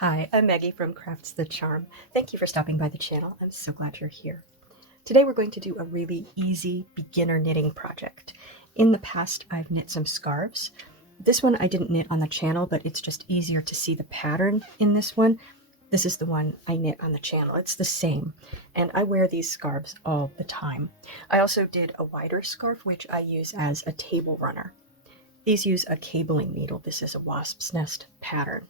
Hi, I'm Maggie from Crafts the Charm. Thank you for stopping by the channel. I'm so glad you're here. Today we're going to do a really easy beginner knitting project. In the past, I've knit some scarves. This one I didn't knit on the channel, but it's just easier to see the pattern in this one. This is the one I knit on the channel. It's the same, and I wear these scarves all the time. I also did a wider scarf, which I use as a table runner. These use a cabling needle. This is a wasp's nest pattern.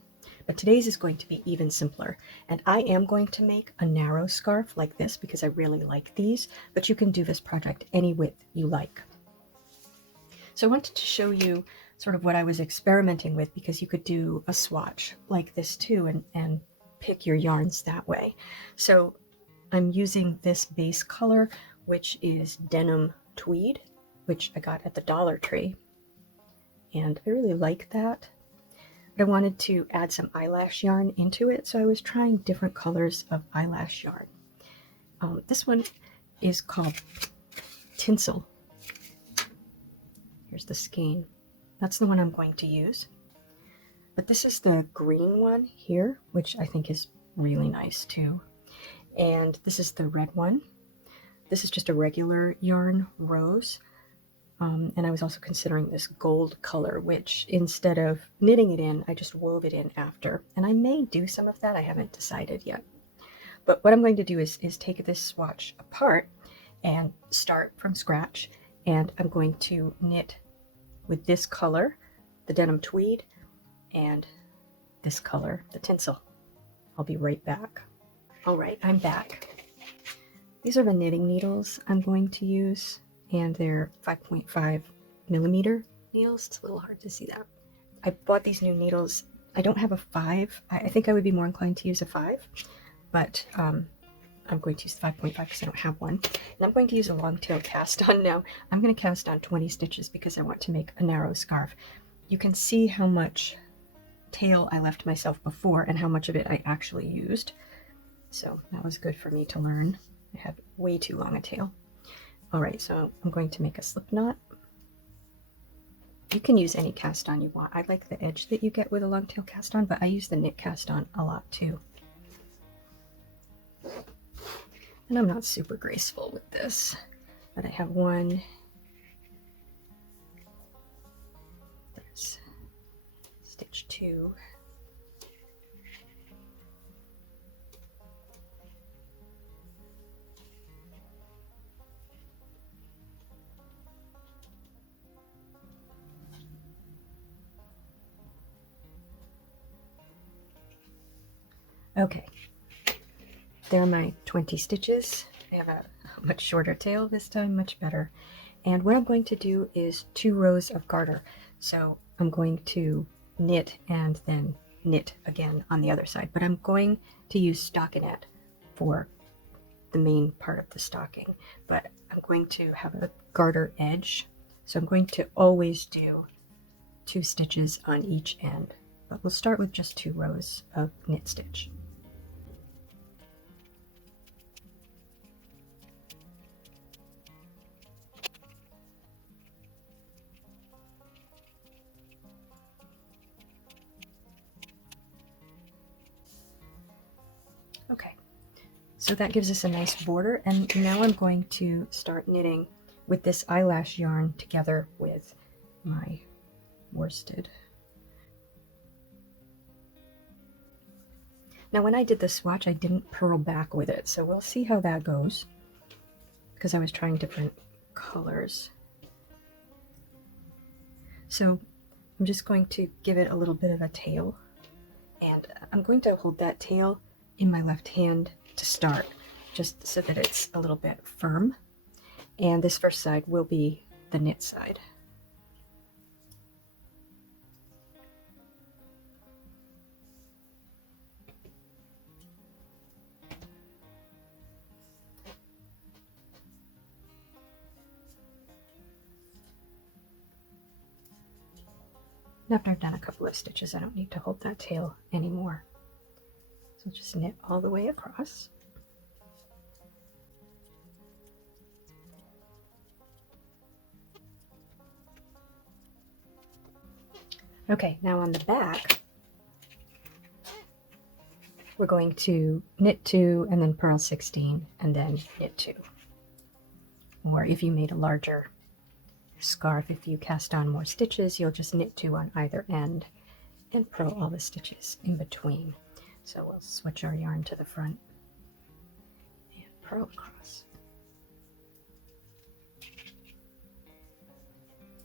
But today's is going to be even simpler, and I am going to make a narrow scarf like this because I really like these, but you can do this project any width you like. So I wanted to show you sort of what I was experimenting with, because you could do a swatch like this too and pick your yarns that way. So I'm using this base color, which is Denim Tweed, which I got at the Dollar Tree, and I really like that. I wanted to add some eyelash yarn into it, so I was trying different colors of eyelash yarn. This one is called Tinsel. Here's the skein. That's the one I'm going to use. But this is the green one here, which I think is really nice too. And this is the red one. This is just a regular yarn rose. And I was also considering this gold color, which instead of knitting it in, I just wove it in after. And I may do some of that. I haven't decided yet. But what I'm going to do is take this swatch apart and start from scratch. And I'm going to knit with this color, the Denim Tweed, and this color, the Tinsel. I'll be right back. All right, I'm back. These are the knitting needles I'm going to use, and they're 5.5 millimeter needles. It's a little hard to see that. I bought these new needles. I don't have a 5. I think I would be more inclined to use a 5, but I'm going to use 5.5 because I don't have one. And I'm going to use a long tail cast on now. I'm going to cast on 20 stitches because I want to make a narrow scarf. You can see how much tail I left myself before and how much of it I actually used. So that was good for me to learn. I had way too long a tail. All right, so I'm going to make a slip knot. You can use any cast on you want. I like the edge that you get with a long tail cast on, but I use the knit cast on a lot too. And I'm not super graceful with this, but I have one. There's stitch 2. Okay, there are my 20 stitches. I have a much shorter tail this time, much better. And what I'm going to do is 2 rows of garter. So I'm going to knit and then knit again on the other side, but I'm going to use stockinette for the main part of the stocking, but I'm going to have a garter edge. So I'm going to always do 2 stitches on each end, but we'll start with just 2 rows of knit stitch. Okay, so that gives us a nice border, and now I'm going to start knitting with this eyelash yarn together with my worsted. Now when I did the swatch, I didn't purl back with it, so we'll see how that goes, because I was trying different colors. So I'm just going to give it a little bit of a tail, and I'm going to hold that tail in my left hand to start, just so that it's a little bit firm. And this first side will be the knit side. And after I've done a couple of stitches, I don't need to hold that tail anymore. So just knit all the way across. Okay, now on the back, we're going to knit 2 and then purl 16 and then knit 2. Or if you made a larger scarf, if you cast on more stitches, you'll just knit 2 on either end and purl all the stitches in between. So we'll switch our yarn to the front and purl across.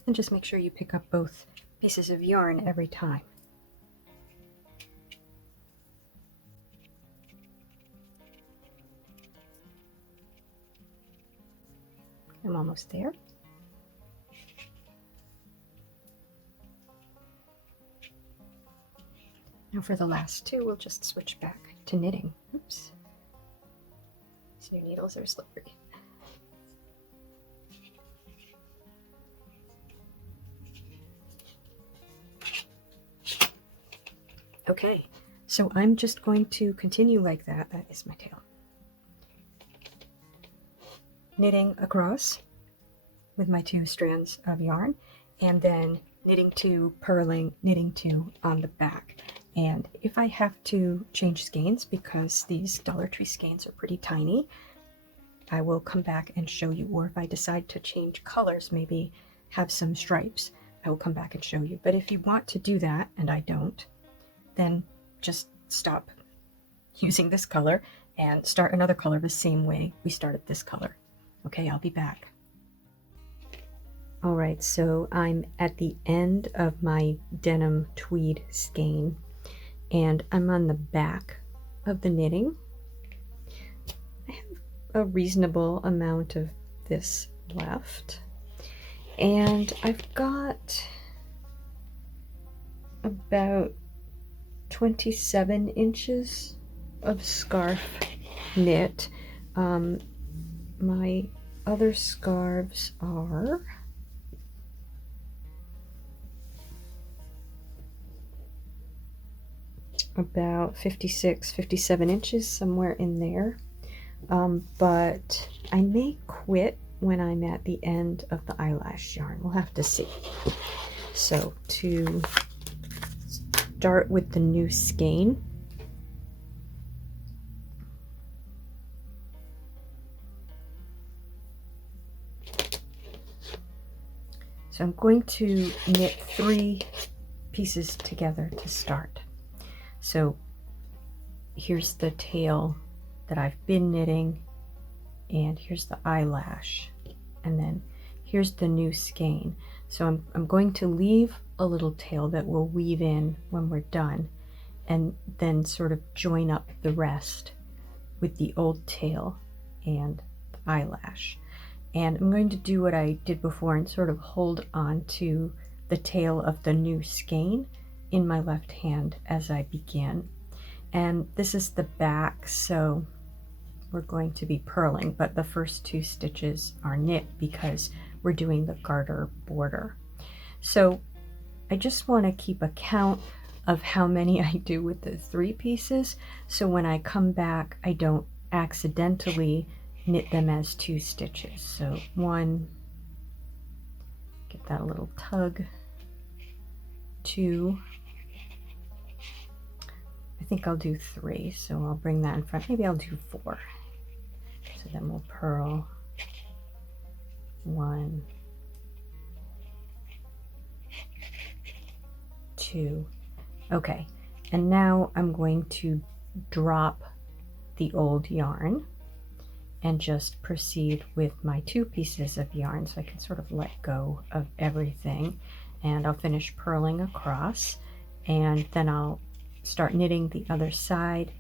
And just make sure you pick up both pieces of yarn every time. I'm almost there. Now for the last 2, we'll just switch back to knitting. Oops. So your needles are slippery. Okay, so I'm just going to continue like that. That is my tail. Knitting across with my 2 strands of yarn, and then knitting 2, purling, knitting 2 on the back. And if I have to change skeins, because these Dollar Tree skeins are pretty tiny, I will come back and show you. Or if I decide to change colors, maybe have some stripes, I will come back and show you. But if you want to do that, and I don't, then just stop using this color and start another color the same way we started this color. Okay, I'll be back. All right, so I'm at the end of my Denim Tweed skein, and I'm on the back of the knitting. I have a reasonable amount of this left, and I've got about 27 inches of scarf knit. My other scarves are about 57 inches, somewhere in there. But I may quit when I'm at the end of the eyelash yarn. We'll have to see. So to start with the new skein, so I'm going to knit 3 pieces together to start. So here's the tail that I've been knitting, and here's the eyelash, and then here's the new skein. So I'm going to leave a little tail that we'll weave in when we're done, and then sort of join up the rest with the old tail and the eyelash. And I'm going to do what I did before and sort of hold on to the tail of the new skein in my left hand as I begin. And this is the back, so we're going to be purling, but the first 2 stitches are knit because we're doing the garter border. So I just want to keep a count of how many I do with the 3 pieces, so when I come back I don't accidentally knit them as 2 stitches. So 1, get that little tug, 2, I think I'll do 3, so I'll bring that in front. Maybe I'll do 4. So then we'll purl 1, 2. Okay, and now I'm going to drop the old yarn and just proceed with my 2 pieces of yarn, so I can sort of let go of everything, and I'll finish purling across, and then I'll start knitting the other side.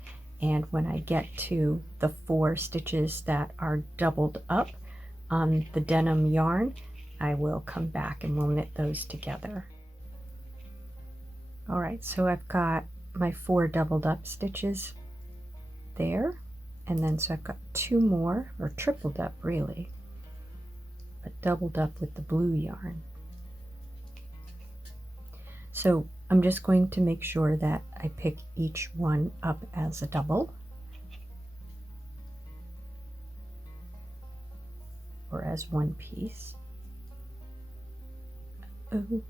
And when I get to the 4 stitches that are doubled up on the denim yarn, I will come back and we'll knit those together. All right, so I've got my 4 doubled up stitches there, and then so I've got 2 more, or tripled up really, but doubled up with the blue yarn. So I'm just going to make sure that I pick each one up as a double, or as one piece. Oh.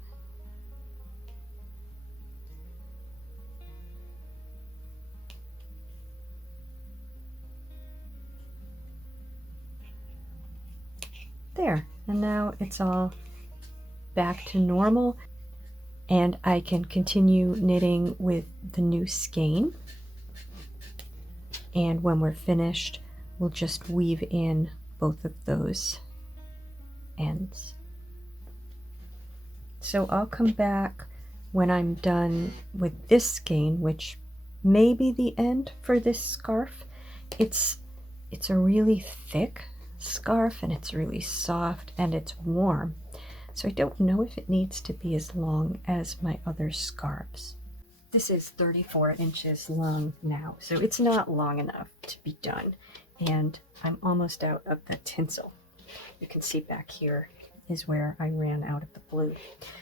There, and now it's all back to normal, and I can continue knitting with the new skein. And when we're finished, we'll just weave in both of those ends. So I'll come back when I'm done with this skein, which may be the end for this scarf. It's a really thick scarf, and it's really soft, and it's warm. So I don't know if it needs to be as long as my other scarves. This is 34 inches long now, so it's not long enough to be done. And I'm almost out of the tinsel. You can see back here is where I ran out of the blue.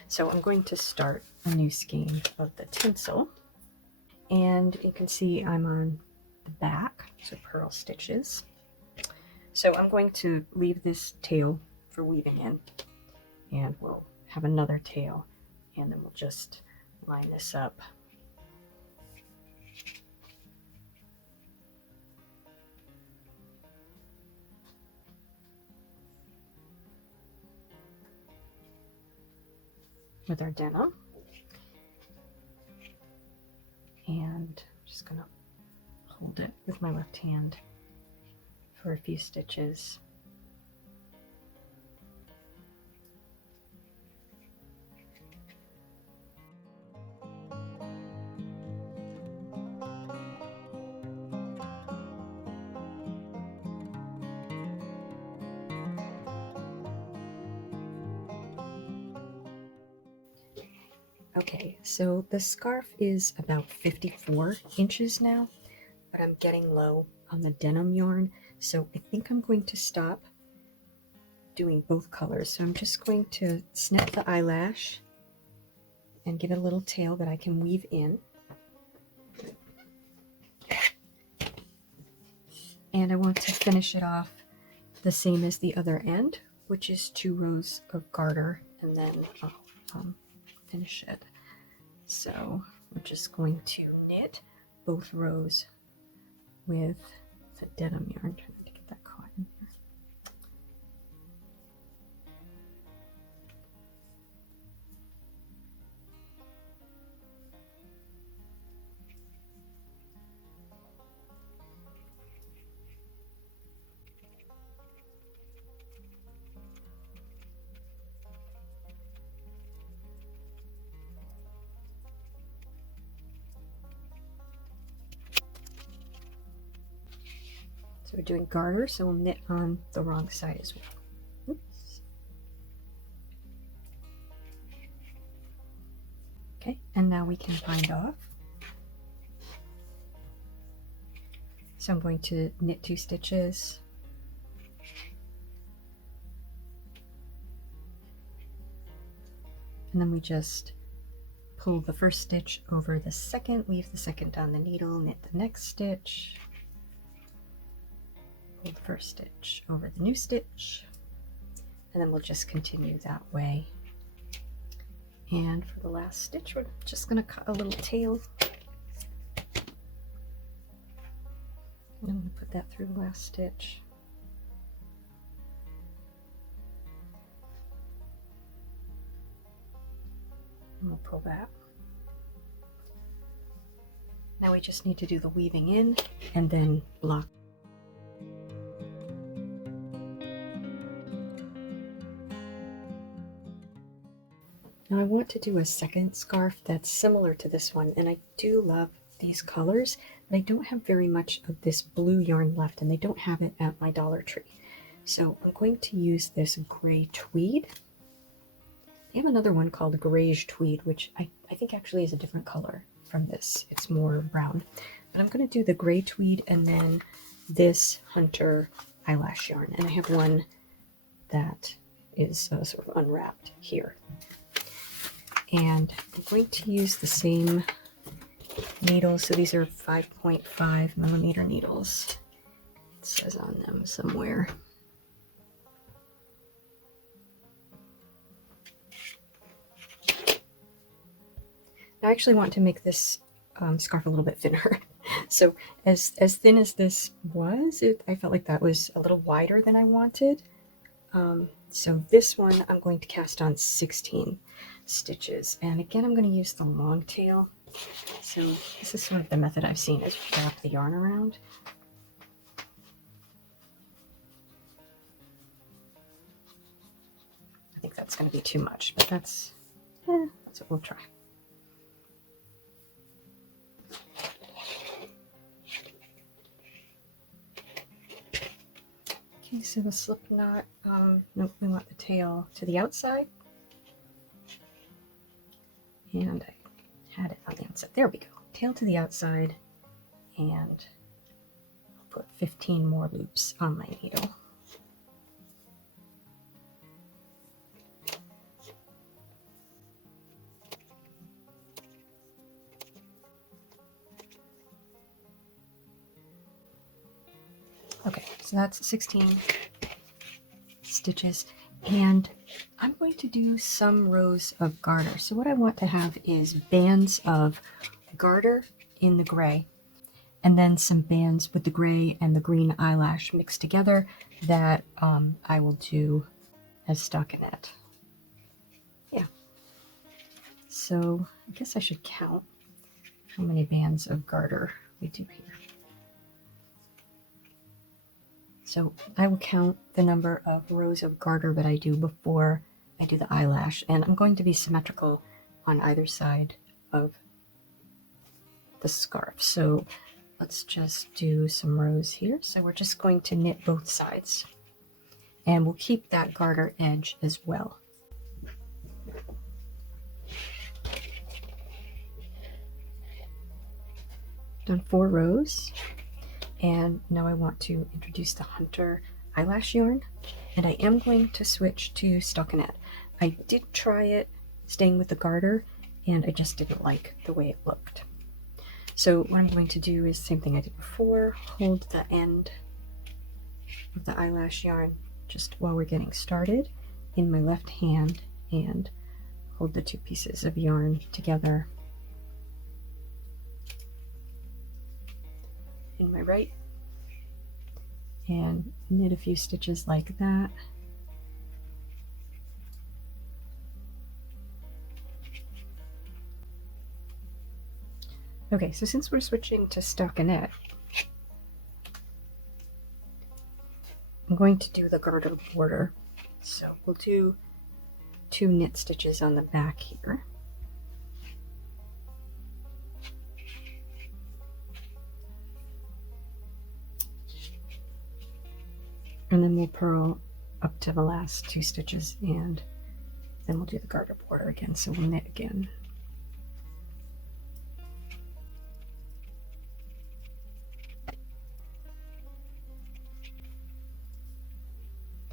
So I'm going to start a new skein of the tinsel. And you can see I'm on the back, so purl stitches. So I'm going to leave this tail for weaving in, and we'll have another tail, and then we'll just line this up. With our denim, and I'm just gonna hold it with my left hand for a few stitches. Okay, so the scarf is about 54 inches now, but I'm getting low on the denim yarn, so I think I'm going to stop doing both colors. So I'm just going to snip the eyelash and give it a little tail that I can weave in. And I want to finish it off the same as the other end, which is 2 rows of garter, and then I'll finish it. So we're just going to knit both rows with the denim yarn. Trying to get that caught in here. So we're doing garter, so we'll knit on the wrong side as well. Oops. Okay, and now we can bind off. So I'm going to knit 2 stitches. And then we just pull the first stitch over the second, leave the second on the needle, knit the next stitch. Pull the first stitch over the new stitch, and then we'll just continue that way. And for the last stitch, we're just going to cut a little tail. And I'm going to put that through the last stitch. And we'll pull that. Now we just need to do the weaving in and then block. Now I want to do a second scarf that's similar to this one, and I do love these colors, but I don't have very much of this blue yarn left, and they don't have it at my Dollar Tree. So I'm going to use this gray tweed. They have another one called grayish tweed, which I think actually is a different color from this. It's more brown. But I'm going to do the gray tweed and then this Hunter eyelash yarn. And I have one that is sort of unwrapped here. And I'm going to use the same needles. So these are 5.5 millimeter needles. It says on them somewhere. I actually want to make this scarf a little bit thinner. So as thin as this was, I felt like that was a little wider than I wanted. So this one I'm going to cast on 16 stitches, and again I'm going to use the long tail. So this is sort of the method I've seen, is wrap the yarn around. I think that's going to be too much, but that's what we'll try. Okay, so the slip knot, nope, we want the tail to the outside. And I had it on the inside. There we go. Tail to the outside, and I'll put 15 more loops on my needle. Okay, so that's 16 stitches, and I'm going to do some rows of garter. So what I want to have is bands of garter in the gray, and then some bands with the gray and the green eyelash mixed together that I will do as stockinette. Yeah. So I guess I should count how many bands of garter we do here. So I will count the number of rows of garter that I do before I do the eyelash, and I'm going to be symmetrical on either side of the scarf. So let's just do some rows here. So we're just going to knit both sides, and we'll keep that garter edge as well. Done 4 rows. And now I want to introduce the Hunter eyelash yarn, and I am going to switch to stockinette. I did try it staying with the garter, and I just didn't like the way it looked. So what I'm going to do is the same thing I did before, hold the end of the eyelash yarn just while we're getting started in my left hand, and hold the 2 pieces of yarn together in my right, and knit a few stitches like that. Okay, so since we're switching to stockinette, I'm going to do the garter border. So we'll do 2 knit stitches on the back here. And then we'll purl up to the last 2 stitches, and then we'll do the garter border again. So we'll knit again.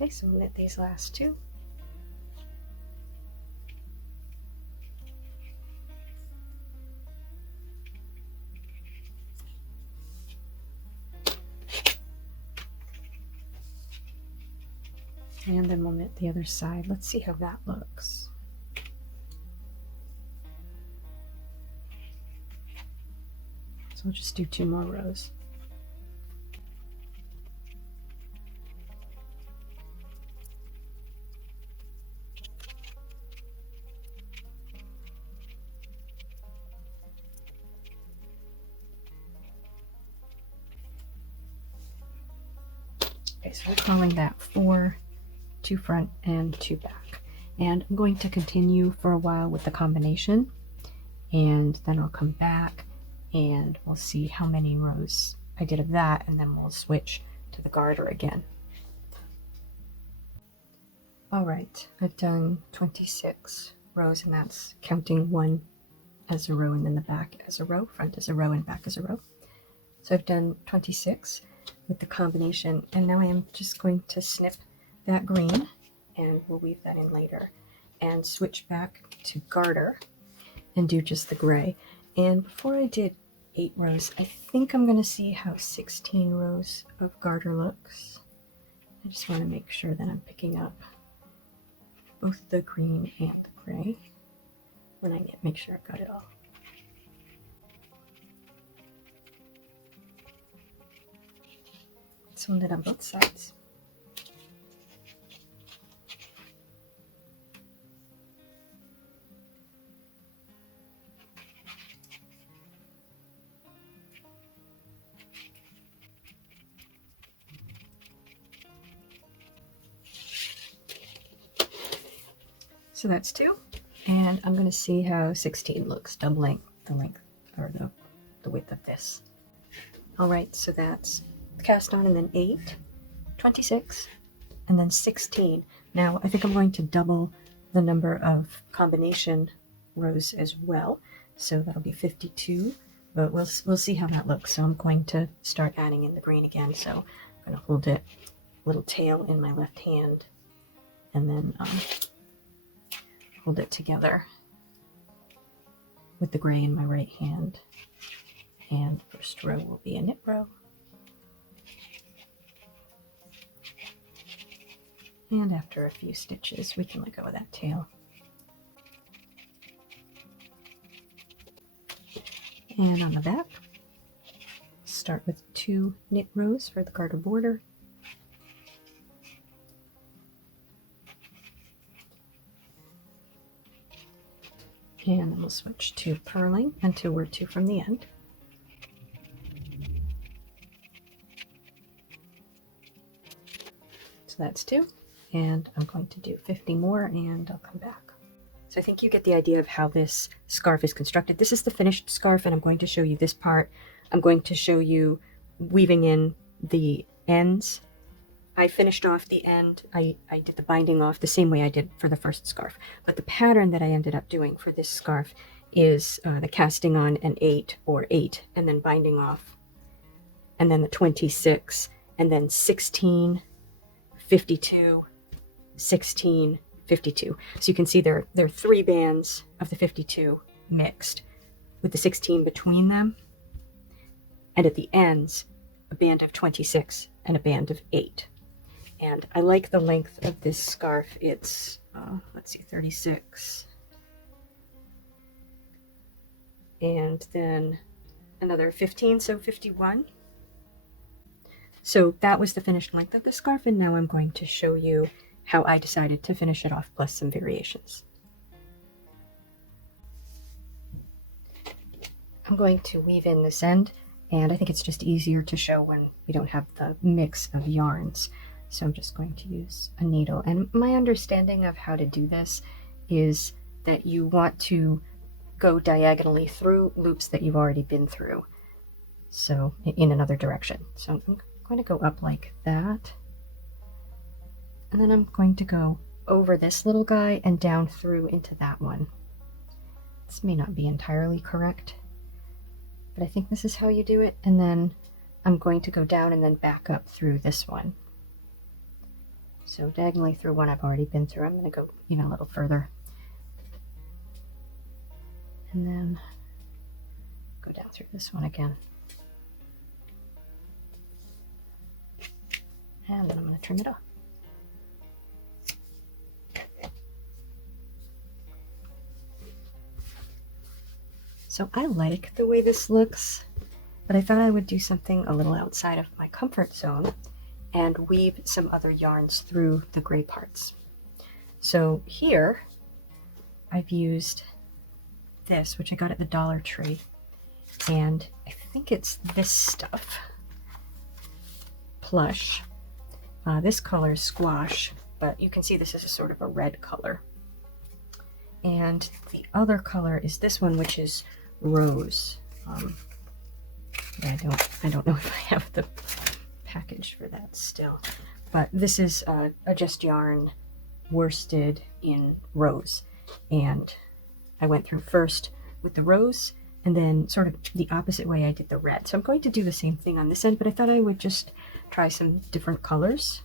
Okay, so we'll knit these last 2. And then we'll knit the other side. Let's see how that looks. So we'll just do 2 more rows. Okay, so we're calling that 4, 2 front and 2 back. And I'm going to continue for a while with the combination, and then I'll come back and we'll see how many rows I did of that, and then we'll switch to the garter again. All right, I've done 26 rows, and that's counting 1 as a row and then the back as a row, front as a row and back as a row. So I've done 26 with the combination, and now I am just going to snip that green, and we'll weave that in later, and switch back to garter and do just the gray. And before I did 8 rows, I think I'm going to see how 16 rows of garter looks. I just want to make sure that I'm picking up both the green and the gray when I make sure I've got it all. So knit on both sides. So that's 2. And I'm going to see how 16 looks, doubling the length or the width of this. All right, so that's cast on and then 8, 26, and then 16. Now I think I'm going to double the number of combination rows as well. So that'll be 52, but we'll see how that looks. So I'm going to start adding in the green again. So I'm going to hold it, little tail in my left hand, and then hold it together with the gray in my right hand. And first row will be a knit row. And after a few stitches, we can let go of that tail. And on the back, start with 2 knit rows for the garter border. And then we'll switch to purling until we're 2 from the end. So that's 2. And I'm going to do 50 more and I'll come back. So I think you get the idea of how this scarf is constructed. This is the finished scarf and I'm going to show you this part. I'm going to show you weaving in the ends. I finished off the end. I did the binding off the same way I did for the first scarf. But the pattern that I ended up doing for this scarf is the casting on an 8 or 8 and then binding off. And then the 26 and then 16, 52, 16, 52. So you can see there are 3 bands of the 52 mixed with the 16 between them. And at the ends, a band of 26 and a band of 8. And I like the length of this scarf. It's, let's see, 36. And then another 15, so 51. So that was the finished length of the scarf, and now I'm going to show you how I decided to finish it off, plus some variations. I'm going to weave in this end, and I think it's just easier to show when we don't have the mix of yarns. So I'm just going to use a needle. And my understanding of how to do this is that you want to go diagonally through loops that you've already been through. So in another direction. So I'm going to go up like that. And then I'm going to go over this little guy and down through into that one. This may not be entirely correct, but I think this is how you do it. And then I'm going to go down and then back up through this one. So diagonally through one I've already been through. I'm going to go even a little further. And then go down through this one again. And then I'm going to trim it off. So I like the way this looks, but I thought I would do something a little outside of my comfort zone and weave some other yarns through the gray parts. So here I've used this, which I got at the Dollar Tree, and I think it's this stuff, plush. This color is squash, but you can see this is a sort of a red color. And the other color is this one, which is rose. I don't know if I have the package for that still, but this is a just yarn worsted in rose, and I went through first with the rose and then sort of the opposite way I did the red. So I'm going to do the same thing on this end, but I thought I would just try some different colors.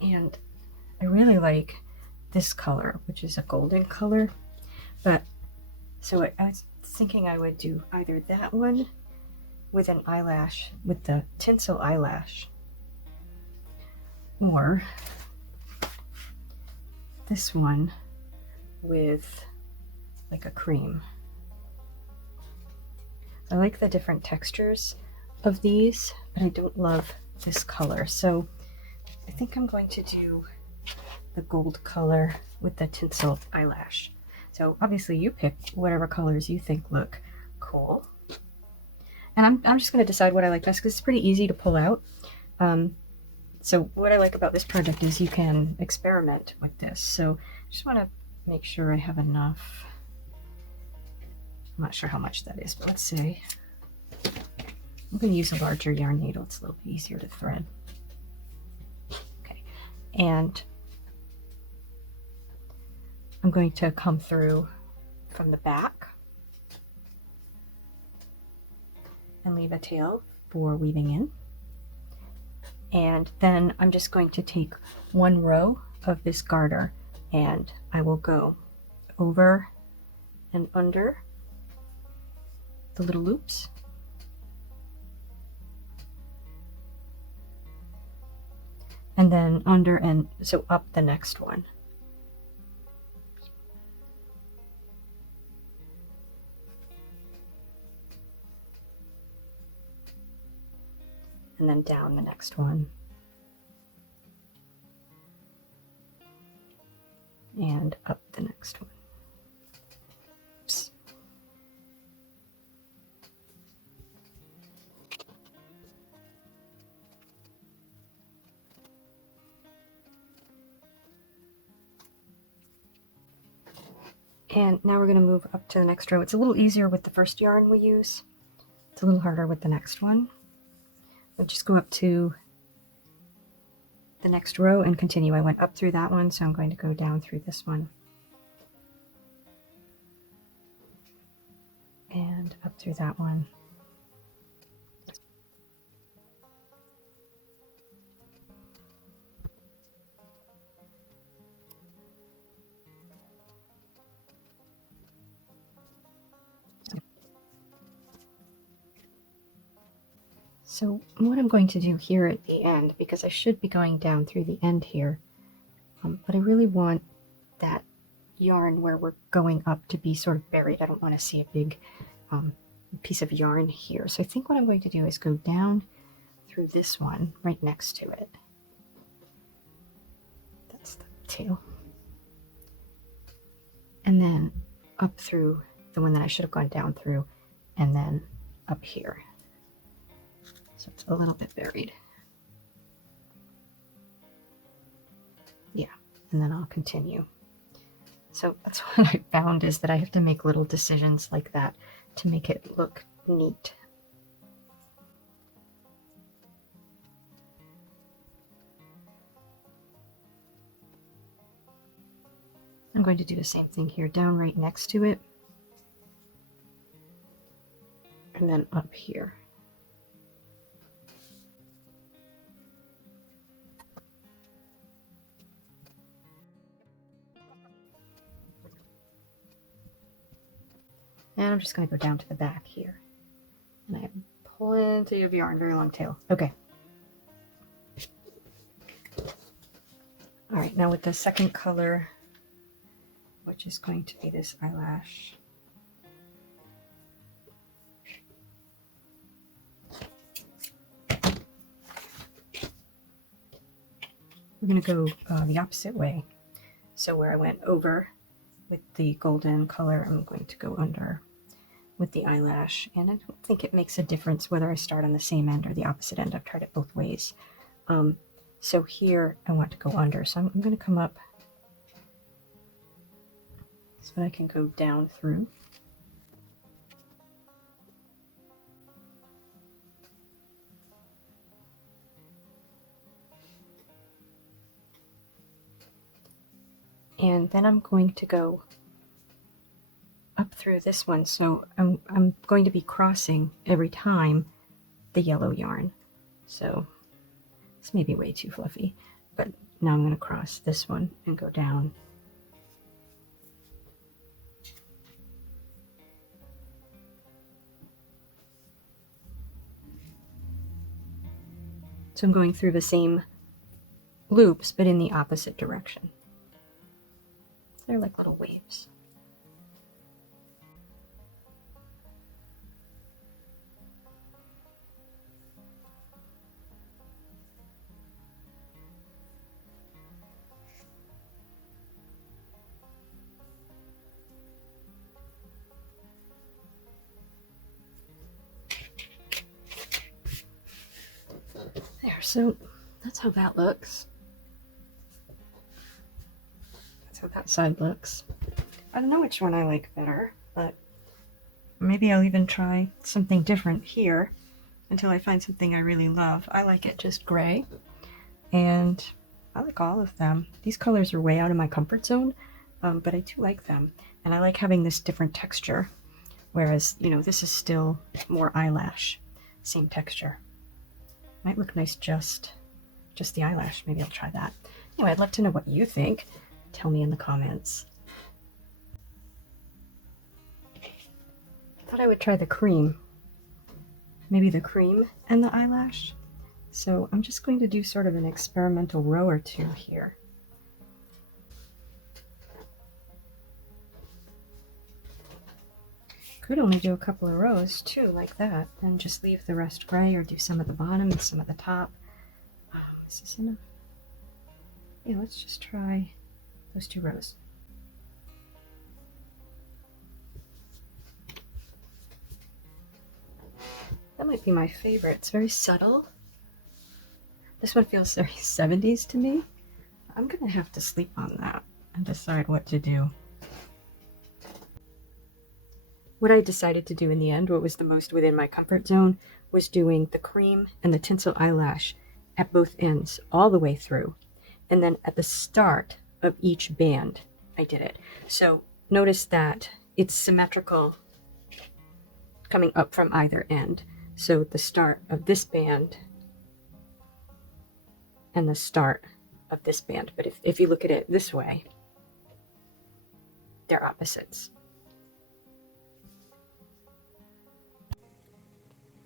And I really like this color, which is a golden color, but so I was thinking I would do either that one with an eyelash, with the Tinsel eyelash, or this one with like a cream. I like the different textures of these, but I don't love this color. So I think I'm going to do the gold color with the Tinsel eyelash. So obviously you pick whatever colors you think look cool. And I'm just going to decide what I like best because it's pretty easy to pull out. So what I like about this project is you can experiment with this. So I just want to make sure I have enough. I'm not sure how much that is, but let's say I'm going to use a larger yarn needle. It's a little bit easier to thread. Okay, and I'm going to come through from the back and leave a tail for weaving in. And then I'm just going to take one row of this garter and I will go over and under the little loops. And then under and so up the next one. And then down the next one. And up the next one. Oops. And now we're going to move up to the next row. It's a little easier with the first yarn we use. It's a little harder with the next one. We'll just go up to the next row and continue. I went up through that one, so I'm going to go down through this one. And up through that one. So what I'm going to do here at the end, because I should be going down through the end here, but I really want that yarn where we're going up to be sort of buried. I don't want to see a big piece of yarn here. So I think what I'm going to do is go down through this one right next to it. That's the tail. And then up through the one that I should have gone down through, and then up here. So it's a little bit buried. Yeah, and then I'll continue. So that's what I found, is that I have to make little decisions like that to make it look neat. I'm going to do the same thing here, down right next to it, and then up here. And I'm just going to go down to the back here. And I have plenty of yarn, very long tail. Okay. All right, now with the second color, which is going to be this eyelash. We're going to go the opposite way. So where I went over with the golden color, I'm going to go under with the eyelash. And I don't think it makes a difference whether I start on the same end or the opposite end. I've tried it both ways. So here I want to go under. So I'm going to come up so that I can go down through. And then I'm going to go up through this one. So I'm going to be crossing every time the yellow yarn. So this may be way too fluffy, but now I'm going to cross this one and go down. So I'm going through the same loops, but in the opposite direction. They're like little waves. There, so that's how that looks. That's how that side looks. I don't know which one I like better, but maybe I'll even try something different here until I find something I really love. I like it just gray, and I like all of them. These colors are way out of my comfort zone, but I do like them. And I like having this different texture, whereas, you know, this is still more eyelash, same texture. Might look nice just the eyelash. Maybe I'll try that. Anyway, I'd love to know what you think. Tell me in the comments. I thought I would try the cream. Maybe the cream and the eyelash. So I'm just going to do sort of an experimental row or two here. Could only do a couple of rows too, like that, and just leave the rest gray, or do some at the bottom and some at the top. Is this enough? Yeah, let's just try those 2 rows. That might be my favorite. It's very subtle. This one feels very 70s to me. I'm gonna have to sleep on that and decide what to do. What I decided to do in the end, what was the most within my comfort zone, was doing the cream and the tinsel eyelash at both ends, all the way through. And then at the start of each band, I did it. So notice that it's symmetrical coming up from either end. So the start of this band and the start of this band. But if you look at it this way, they're opposites.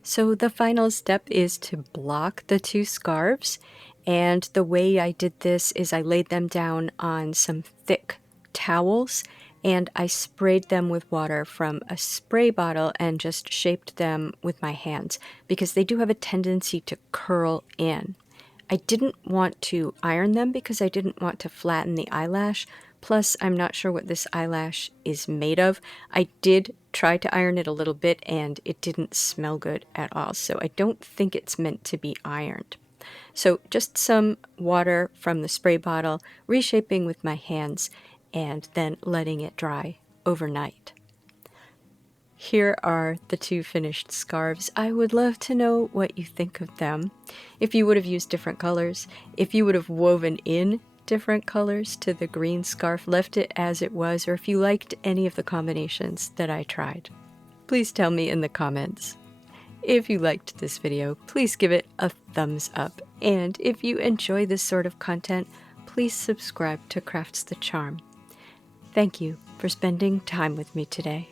So the final step is to block the 2 scarves, and the way I did this is I laid them down on some thick towels, and I sprayed them with water from a spray bottle and just shaped them with my hands, because they do have a tendency to curl in. I didn't want to iron them because I didn't want to flatten the eyelash. Plus, I'm not sure what this eyelash is made of. I did try to iron it a little bit and it didn't smell good at all. So I don't think it's meant to be ironed. So just some water from the spray bottle, reshaping with my hands, and then letting it dry overnight. Here are the 2 finished scarves. I would love to know what you think of them. If you would have used different colors, if you would have woven in different colors to the green scarf, left it as it was, or if you liked any of the combinations that I tried. Please tell me in the comments. If you liked this video, please give it a thumbs up. And if you enjoy this sort of content, please subscribe to Crafts the Charm. Thank you for spending time with me today.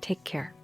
Take care.